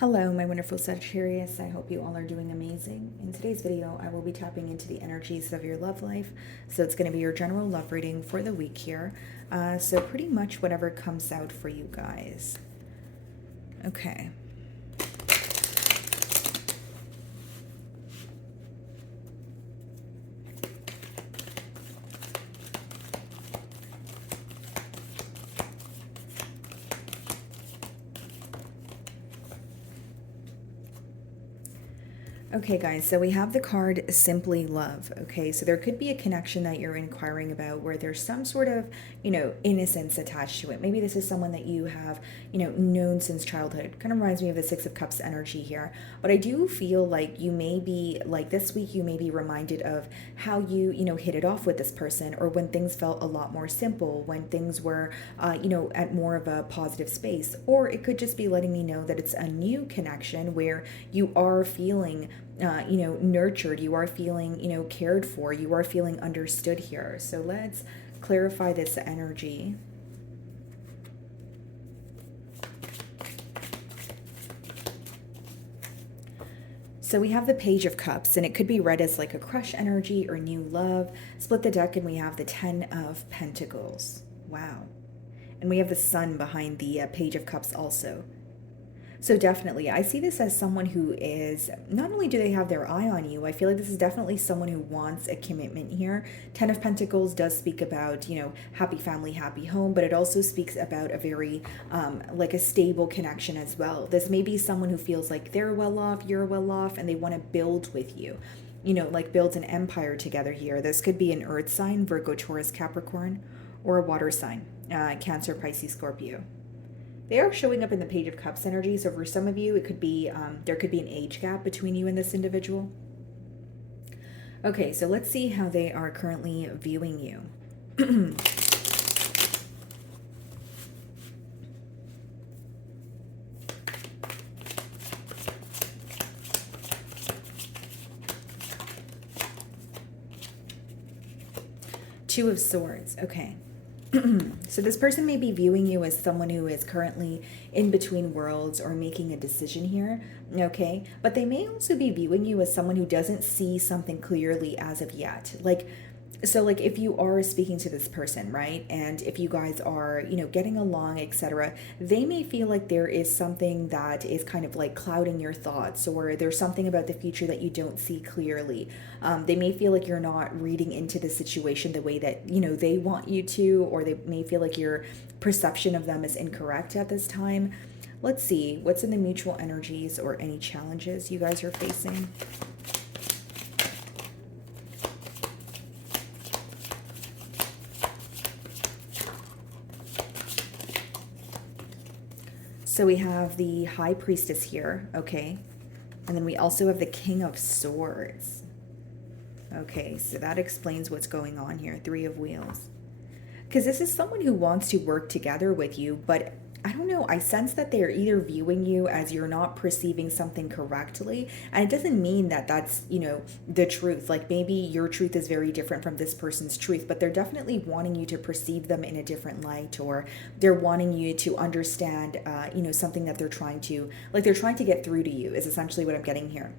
Hello, my wonderful Sagittarius. I hope you all are doing amazing. In today's video, I will be tapping into the energies of your love life. So it's going to be your general love reading for the week here. So pretty much whatever comes out for you guys. Okay. Okay, guys, so we have the card Simply Love. Okay, so there could be a connection that you're inquiring about where there's some sort of, innocence attached to it. Maybe this is someone that you have, known since childhood. Kind of reminds me of the Six of Cups energy here. But I do feel like you may be, like this week, you may be reminded of how you, hit it off with this person, or when things felt a lot more simple, when things were, at more of a positive space. Or it could just be letting me know that it's a new connection where you are feeling nurtured, you are feeling, cared for, you are feeling understood here. So let's clarify this energy. So we have the Page of Cups, and it could be read as like a crush energy or new love. Split the deck, and we have the Ten of Pentacles. Wow. And we have the Sun behind the Page of Cups also. So definitely, I see this as someone who is, not only do they have their eye on you, I feel like this is definitely someone who wants a commitment here. Ten of Pentacles does speak about, happy family, happy home, but it also speaks about a very, like a stable connection as well. This may be someone who feels like they're well off, you're well off, and they want to build with you. Like build an empire together here. This could be an earth sign, Virgo, Taurus, Capricorn, or a water sign, Cancer, Pisces, Scorpio. They are showing up in the Page of Cups energy. So for some of you, it could be, there could be an age gap between you and this individual. Okay, so let's see how they are currently viewing you. Two of Swords, okay. So this person may be viewing you as someone who is currently in between worlds or making a decision here, okay? But they may also be viewing you as someone who doesn't see something clearly as of yet. So if you are speaking to this person, right, and if you guys are, getting along, etc., they may feel like there is something that is kind of like clouding your thoughts, or there's something about the future that you don't see clearly. They may feel like you're not reading into the situation the way that, they want you to, or they may feel like your perception of them is incorrect at this time. Let's see, what's in the mutual energies or any challenges you guys are facing? So we have the High Priestess here, okay? And then we also have the King of Swords. Okay, so that explains what's going on here. Three of Wheels. Because this is someone who wants to work together with you, but I don't know, I sense that they're either viewing you as you're not perceiving something correctly, and it doesn't mean that that's, the truth. Like maybe your truth is very different from this person's truth, but they're definitely wanting you to perceive them in a different light, or they're wanting you to understand, something that they're trying to get through to you is essentially what I'm getting here.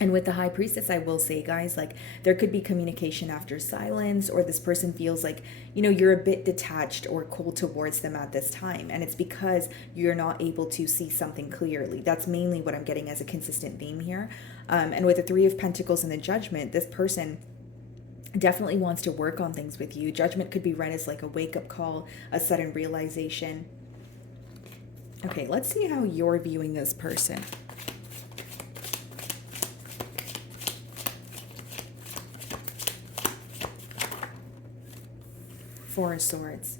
And with the High Priestess, I will say, guys, like there could be communication after silence, or this person feels like, you're a bit detached or cold towards them at this time. And it's because you're not able to see something clearly. That's mainly what I'm getting as a consistent theme here. And with the Three of Pentacles and the Judgment, this person definitely wants to work on things with you. Judgment could be read as like a wake-up call, a sudden realization. Okay, let's see how you're viewing this person. Four of Swords.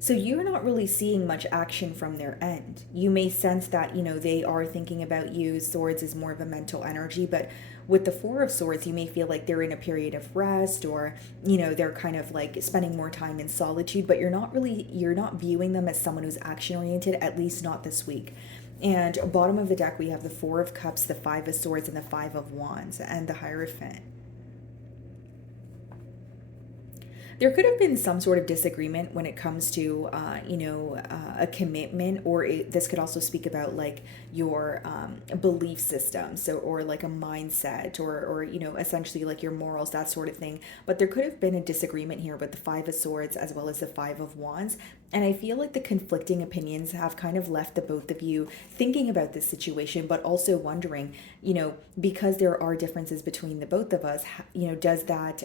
So you're not really seeing much action from their end. You may sense that, they are thinking about you. Swords is more of a mental energy, but with the Four of Swords, you may feel like they're in a period of rest, or, they're kind of like spending more time in solitude, but you're not viewing them as someone who's action oriented, at least not this week. And bottom of the deck, we have the Four of Cups, the Five of Swords, and the Five of Wands, and the Hierophant. There could have been some sort of disagreement when it comes to, a commitment, or this could also speak about like your belief system, so or like a mindset, or essentially like your morals, that sort of thing. But there could have been a disagreement here with the Five of Swords as well as the Five of Wands. And I feel like the conflicting opinions have kind of left the both of you thinking about this situation, but also wondering, because there are differences between the both of us, does that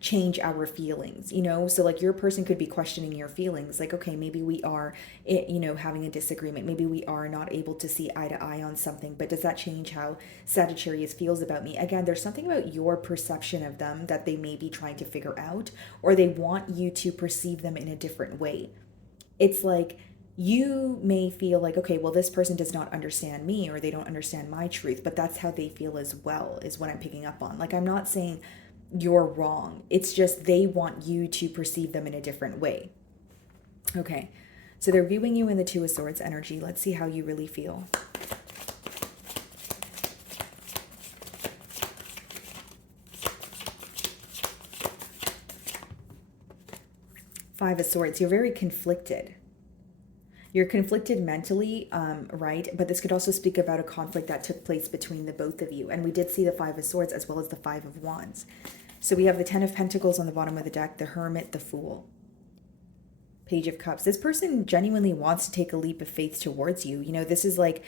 change our feelings? So like your person could be questioning your feelings, like, okay, maybe we are, having a disagreement. Maybe we are not able to see eye to eye on something, but does that change how Sagittarius feels about me? Again, there's something about your perception of them that they may be trying to figure out, or they want you to perceive them in a different way. It's like you may feel like, okay, well, this person does not understand me, or they don't understand my truth, but that's how they feel as well, is what I'm picking up on. Like, I'm not saying you're wrong. It's just they want you to perceive them in a different way. Okay, so they're viewing you in the Two of Swords energy. Let's see how you really feel. Five of Swords, you're very conflicted. You're conflicted mentally, right? But this could also speak about a conflict that took place between the both of you. And we did see the Five of Swords as well as the Five of Wands. So we have the Ten of Pentacles on the bottom of the deck, the Hermit, the Fool, Page of Cups. This person genuinely wants to take a leap of faith towards you. This is like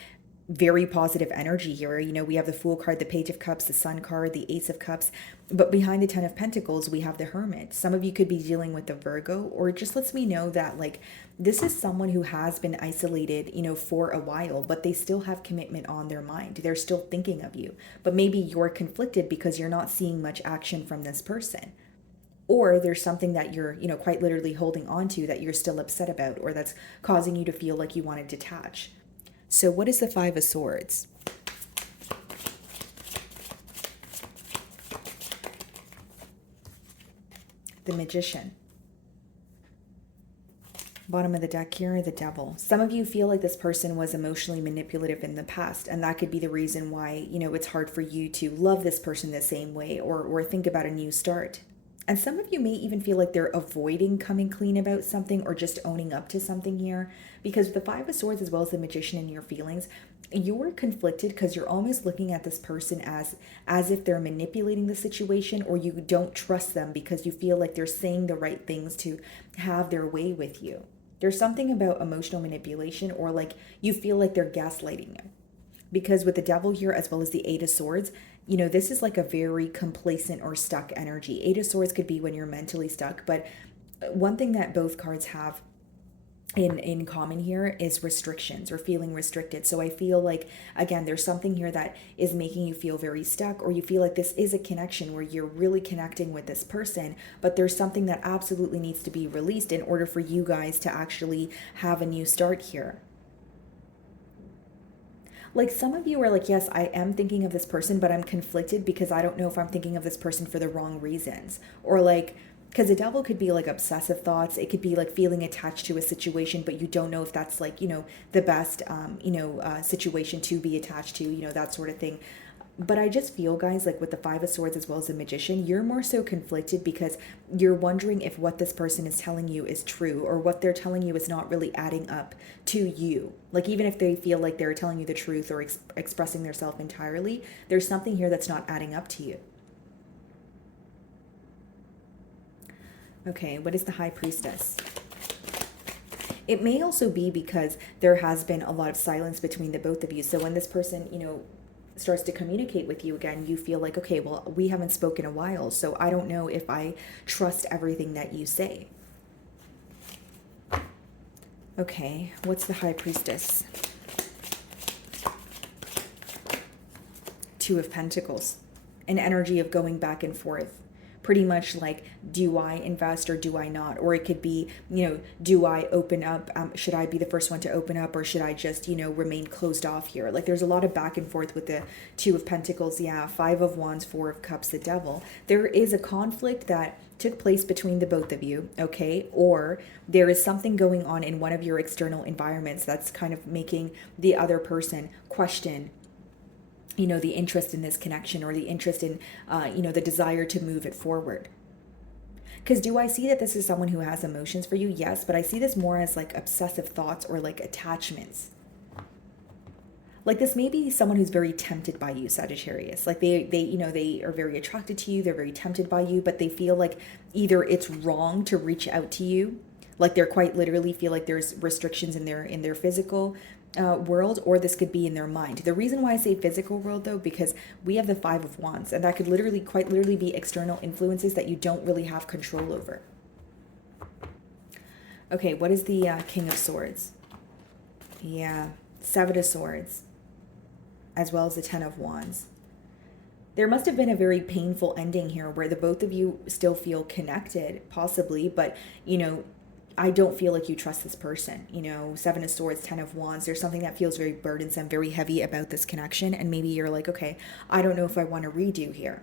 very positive energy here. We have the Fool card, the Page of Cups, the Sun card, the Ace of Cups, but behind the Ten of Pentacles, we have the Hermit. Some of you could be dealing with the Virgo, or it just lets me know that like this is someone who has been isolated, for a while, but they still have commitment on their mind. They're still thinking of you, but maybe you're conflicted because you're not seeing much action from this person. Or there's something that you're, quite literally holding on to that you're still upset about, or that's causing you to feel like you want to detach. So what is the Five of Swords? The Magician. Bottom of the deck here, the Devil. Some of you feel like this person was emotionally manipulative in the past, and that could be the reason why, it's hard for you to love this person the same way, or think about a new start. And some of you may even feel like they're avoiding coming clean about something, or just owning up to something here. Because with the Five of Swords as well as the Magician in your feelings, you're conflicted because you're almost looking at this person as if they're manipulating the situation, or you don't trust them because you feel like they're saying the right things to have their way with you. There's something about emotional manipulation, or like you feel like they're gaslighting you. Because with the Devil here as well as the Eight of Swords, this is like a very complacent or stuck energy. Eight of Swords could be when you're mentally stuck, but one thing that both cards have in common here is restrictions, or feeling restricted. So I feel like, again, there's something here that is making you feel very stuck, or you feel like this is a connection where you're really connecting with this person, but there's something that absolutely needs to be released in order for you guys to actually have a new start here. Like some of you are like, yes, I am thinking of this person, but I'm conflicted because I don't know if I'm thinking of this person for the wrong reasons. Or like, because the Devil could be like obsessive thoughts. It could be like feeling attached to a situation, but you don't know if that's like, the best, situation to be attached to, that sort of thing. But I just feel, guys, like with the Five of Swords as well as the Magician, you're more so conflicted because you're wondering if what this person is telling you is true, or what they're telling you is not really adding up to you. Like even if they feel like they're telling you the truth, or expressing themselves entirely, there's something here that's not adding up to you. Okay, what is the High Priestess? It may also be because there has been a lot of silence between the both of you. So when this person, starts to communicate with you again, you feel like, okay, well, we haven't spoken in a while, so I don't know if I trust everything that you say. Okay, what's the High Priestess? Two of Pentacles. An energy of going back and forth. Pretty much like, do I invest or do I not? Or it could be, do I open up? Should I be the first one to open up, or should I just, remain closed off here? Like there's a lot of back and forth with the Two of Pentacles. Yeah, Five of Wands, Four of Cups, the Devil. There is a conflict that took place between the both of you, okay? Or there is something going on in one of your external environments that's kind of making the other person question the interest in this connection, or the interest in, the desire to move it forward. Because do I see that this is someone who has emotions for you? Yes, but I see this more as like obsessive thoughts or like attachments. Like this may be someone who's very tempted by you, Sagittarius. Like they are very attracted to you, they're very tempted by you, but they feel like either it's wrong to reach out to you, like they're quite literally feel like there's restrictions in their physical world, or this could be in their mind. The reason why I say physical world though, because we have the Five of Wands, and that could literally quite literally be external influences that you don't really have control over. Okay, what is the King of Swords? Yeah, Seven of Swords, as well as the Ten of Wands. There must have been a very painful ending here where the both of you still feel connected, possibly, but I don't feel like you trust this person. Seven of Swords, Ten of Wands, there's something that feels very burdensome, very heavy about this connection, and maybe you're like, okay, I don't know if I want to redo here.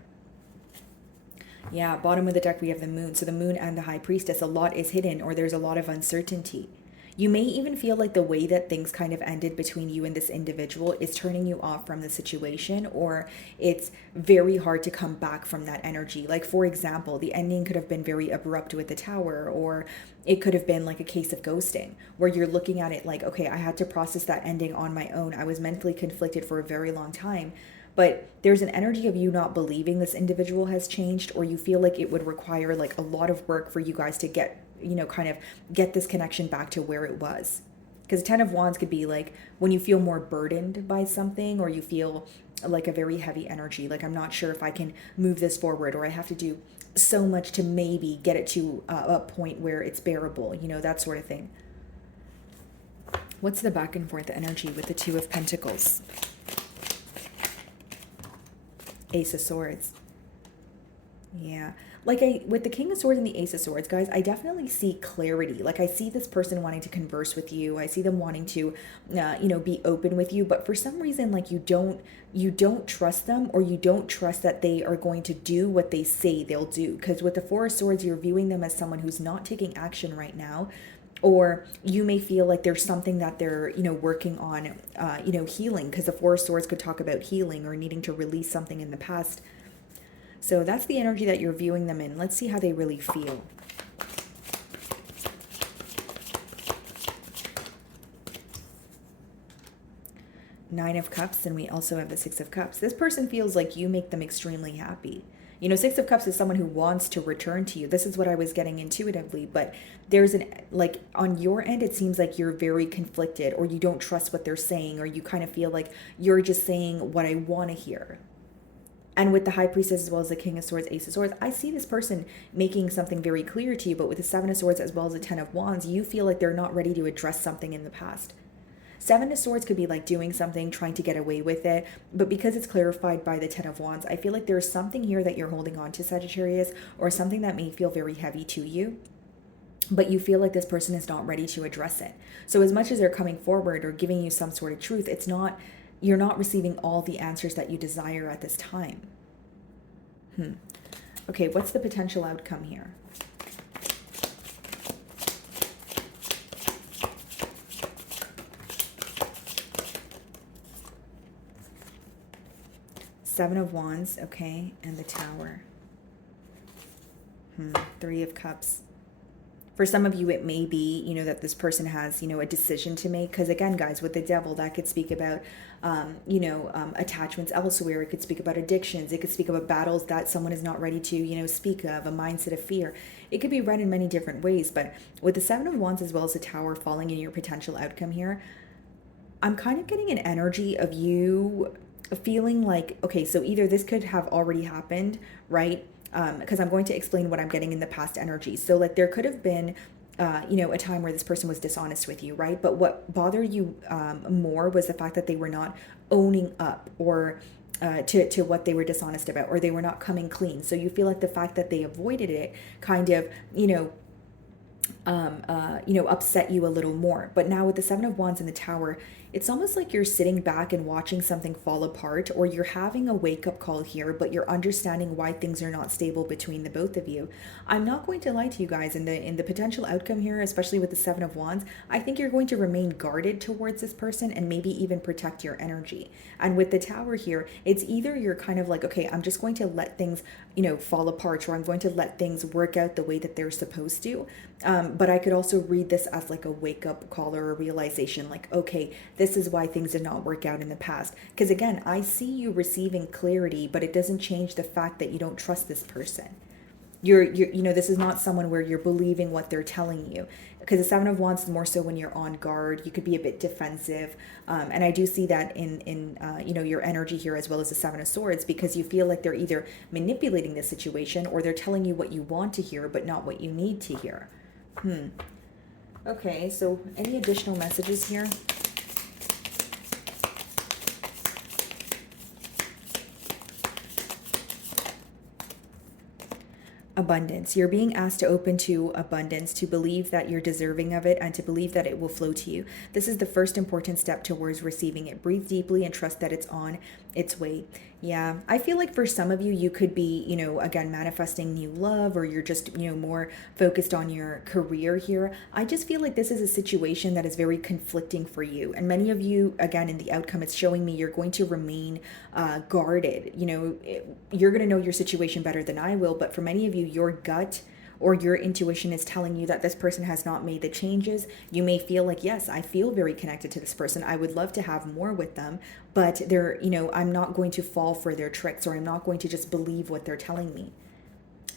Yeah, bottom of the deck we have the Moon. So the Moon and the High Priestess, a lot is hidden, or there's a lot of uncertainty. You may even feel like the way that things kind of ended between you and this individual is turning you off from the situation, or it's very hard to come back from that energy. Like, for example, the ending could have been very abrupt with the Tower, or it could have been like a case of ghosting, where you're looking at it like, okay, I had to process that ending on my own. I was mentally conflicted for a very long time. But there's an energy of you not believing this individual has changed, or you feel like it would require like a lot of work for you guys to get, kind of get this connection back to where it was. Because Ten of Wands could be like when you feel more burdened by something, or you feel like a very heavy energy. Like, I'm not sure if I can move this forward, or I have to do so much to maybe get it to a point where it's bearable, that sort of thing. What's the back and forth energy with the Two of Pentacles? Ace of Swords. Yeah. Like with the King of Swords and the Ace of Swords, guys, I definitely see clarity. Like I see this person wanting to converse with you. I see them wanting to, be open with you. But for some reason, like you don't trust them, or you don't trust that they are going to do what they say they'll do. Because with the Four of Swords, you're viewing them as someone who's not taking action right now. Or you may feel like there's something that they're, working on, healing, because the Four of Swords could talk about healing or needing to release something in the past. So that's the energy that you're viewing them in. Let's see how they really feel. Nine of Cups, and we also have the Six of Cups. This person feels like you make them extremely happy. Six of Cups is someone who wants to return to you. This is what I was getting intuitively, but there's on your end, it seems like you're very conflicted, or you don't trust what they're saying, or you kind of feel like you're just saying what I want to hear. And with the High Priestess as well as the King of Swords, Ace of Swords, I see this person making something very clear to you, but with the Seven of Swords as well as the Ten of Wands, you feel like they're not ready to address something in the past. Seven of Swords could be like doing something, trying to get away with it, but because it's clarified by the Ten of Wands, I feel like there's something here that you're holding on to, Sagittarius, or something that may feel very heavy to you, but you feel like this person is not ready to address it. So as much as they're coming forward or giving you some sort of truth, you're not receiving all the answers that you desire at this time. Okay, what's the potential outcome here? Seven of Wands, okay, and the Tower. Three of Cups. For some of you, it may be, that this person has, a decision to make. Because again, guys, with the Devil, that could speak about, attachments elsewhere. It could speak about addictions. It could speak about battles that someone is not ready to, speak of, a mindset of fear. It could be read in many different ways. But with the Seven of Wands as well as the Tower falling in your potential outcome here, I'm kind of getting an energy of you feeling like, okay, so either this could have already happened, right? Because I'm going to explain what I'm getting in the past energy. So like there could have been, a time where this person was dishonest with you, right? But what bothered you more was the fact that they were not owning up or to what they were dishonest about, or they were not coming clean. So you feel like the fact that they avoided it kind of, upset you a little more. But now with the Seven of Wands in the Tower, it's almost like you're sitting back and watching something fall apart, or you're having a wake up call here, but you're understanding why things are not stable between the both of you. I'm not going to lie to you guys, in the potential outcome here, especially with the Seven of Wands, I think you're going to remain guarded towards this person and maybe even protect your energy. And with the Tower here, it's either you're kind of like, okay, I'm just going to let things, fall apart, or I'm going to let things work out the way that they're supposed to. But I could also read this as like a wake up call or a realization, like, okay, this is why things did not work out in the past. Because again, I see you receiving clarity, but it doesn't change the fact that you don't trust this person. This is not someone where you're believing what they're telling you, because the Seven of Wands is more so when you're on guard. You could be a bit defensive, and I do see that in your energy here, as well as the Seven of Swords, because you feel like they're either manipulating the situation or they're telling you what you want to hear but not what you need to hear. Okay, so any additional messages here? Abundance. You're being asked to open to abundance, to believe that you're deserving of it, and to believe that it will flow to you. This is the first important step towards receiving it. Breathe deeply and trust that it's on its way. Yeah, I feel like for some of you, you could be, again, manifesting new love, or you're just, more focused on your career here. I just feel like this is a situation that is very conflicting for you. And many of you, again, in the outcome, it's showing me you're going to remain guarded. You're going to know your situation better than I will. But for many of you, your gut or your intuition is telling you that this person has not made the changes. You may feel like, yes, I feel very connected to this person. I would love to have more with them, but I'm not going to fall for their tricks, or I'm not going to just believe what they're telling me.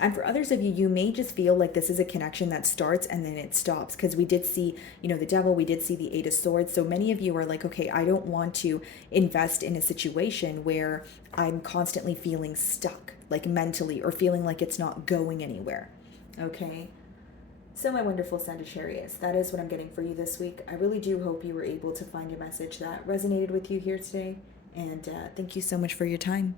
And for others of you, you may just feel like this is a connection that starts and then it stops, because we did see, the Devil, we did see the Eight of Swords. So many of you are like, okay, I don't want to invest in a situation where I'm constantly feeling stuck, like mentally, or feeling like it's not going anywhere. Okay, so my wonderful Sagittarius, that is what I'm getting for you this week. I really do hope you were able to find a message that resonated with you here today, and thank you so much for your time.